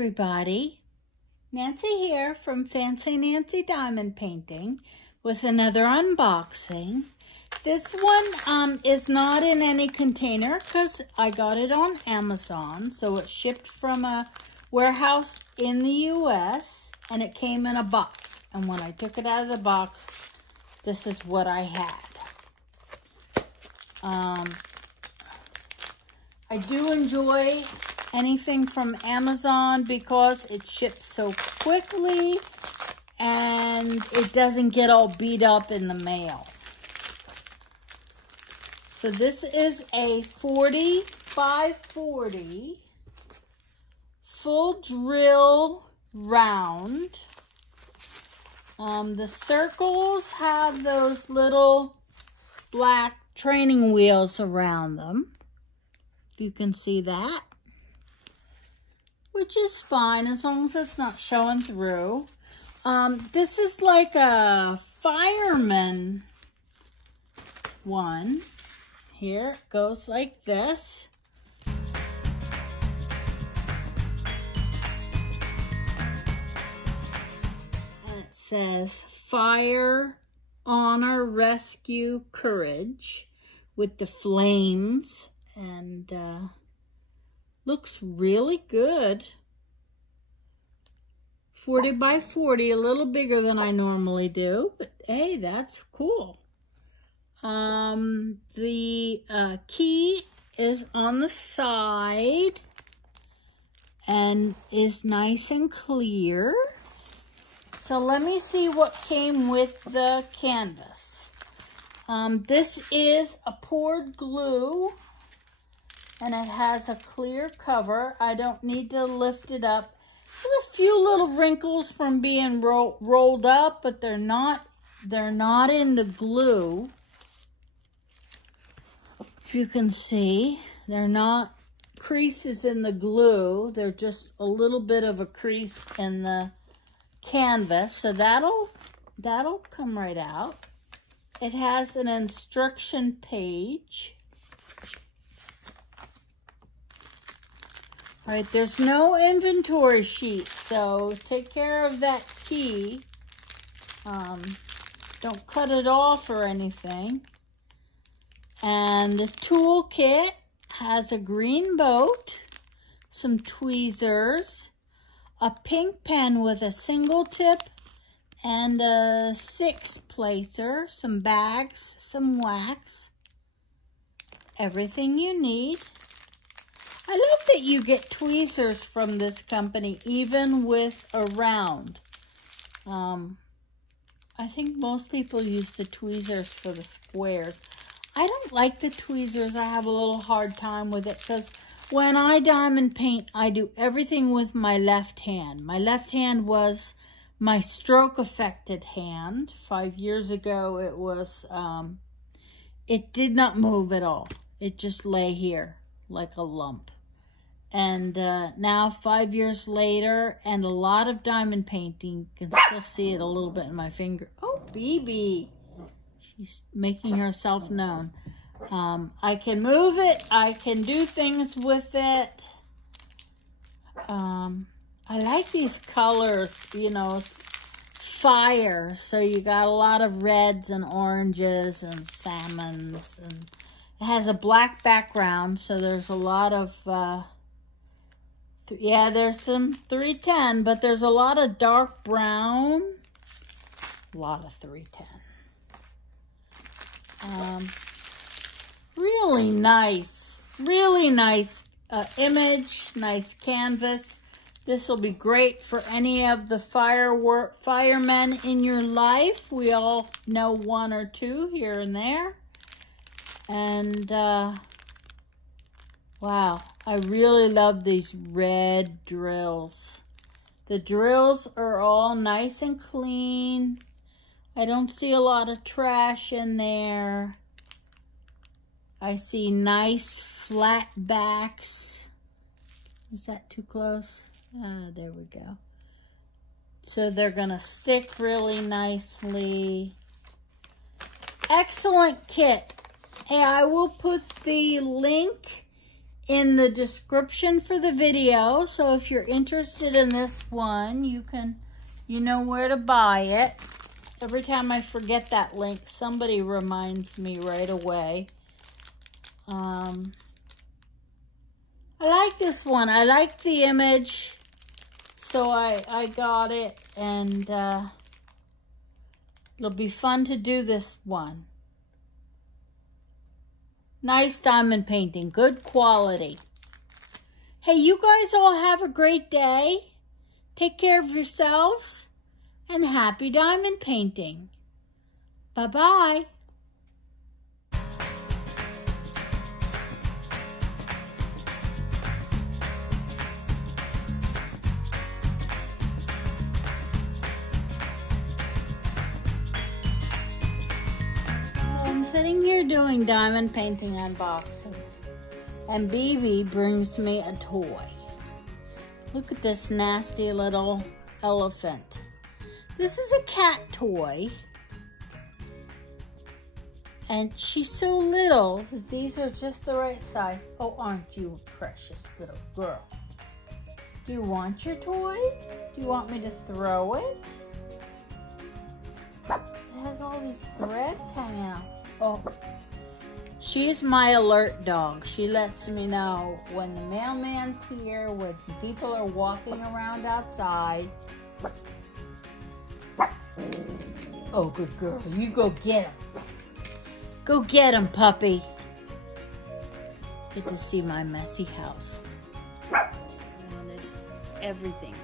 everybody, Nancy here from Fancy Nancy Diamond Painting with another unboxing. This one is not in any container because I got it on Amazon, so it shipped from a warehouse in the US and it came in a box, and when I took it out of the box, this is what I had. I do enjoy anything from Amazon because it ships so quickly and it doesn't get all beat up in the mail. So this is a 40 by 40 full drill round. The circles have those little black training wheels around them. You can see that, which is fine as long as it's not showing through. This is like a fireman one. Here it goes like this. And it says Fire, Honor, Rescue, Courage with the flames. And looks really good. 40 by 40, a little bigger than I normally do, but hey, that's cool. The key is on the side and is nice and clear. So let me see what came with the canvas. This is a poured glue. And it has a clear cover. I don't need to lift it up. There's a few little wrinkles from being rolled up, but they're not in the glue. If you can see, they're not creases in the glue. They're just a little bit of a crease in the canvas. So that'll come right out. It has an instruction page. All right, there's no inventory sheet, so take care of that key. Don't cut it off or anything. And the toolkit has a green boat, some tweezers, a pink pen with a single tip, and a 6-placer, some bags, some wax, everything you need. I love that you get tweezers from this company, even with a round. I think most people use the tweezers for the squares. I don't like the tweezers. I have a little hard time with it because when I diamond paint, I do everything with my left hand. My left hand was my stroke-affected hand. 5 years ago, it was, it did not move at all. It just lay here like a lump. And now 5 years later, and a lot of diamond painting, you can still see it a little bit in my finger. Oh, BB. She's making herself known. I can move it. I can do things with it. I like these colors. You know, it's fire. So you got a lot of reds and oranges and salmons. And it has a black background, so there's a lot of... yeah, there's some 310, but there's a lot of dark brown. A lot of 310. Really nice image, nice canvas. This will be great for any of the firemen in your life. We all know one or two here and there. And, wow, I really love these red drills. The drills are all nice and clean. I don't see a lot of trash in there. I see nice flat backs. Is that too close? Ah, there we go. So they're gonna stick really nicely. Excellent kit. Hey, I will put the link in the description for the video. So if you're interested in this one, you know where to buy it. Every time I forget that link, somebody reminds me right away. I like this one. I like the image, so I got it, and it'll be fun to do this one. Nice diamond painting, good quality. Hey, you guys all have a great day. Take care of yourselves, and happy diamond painting. Bye-bye. I'm sitting here doing diamond painting unboxings, and BB brings me a toy. Look at this nasty little elephant. This is a cat toy, and she's so little that these are just the right size. Oh, aren't you a precious little girl? Do you want your toy? Do you want me to throw it? It has all these threads hanging out. Oh, she's my alert dog. She lets me know when the mailman's here, when people are walking around outside. Oh, good girl. You go get him. Go get him, puppy. Good to see my messy house. I wanted everything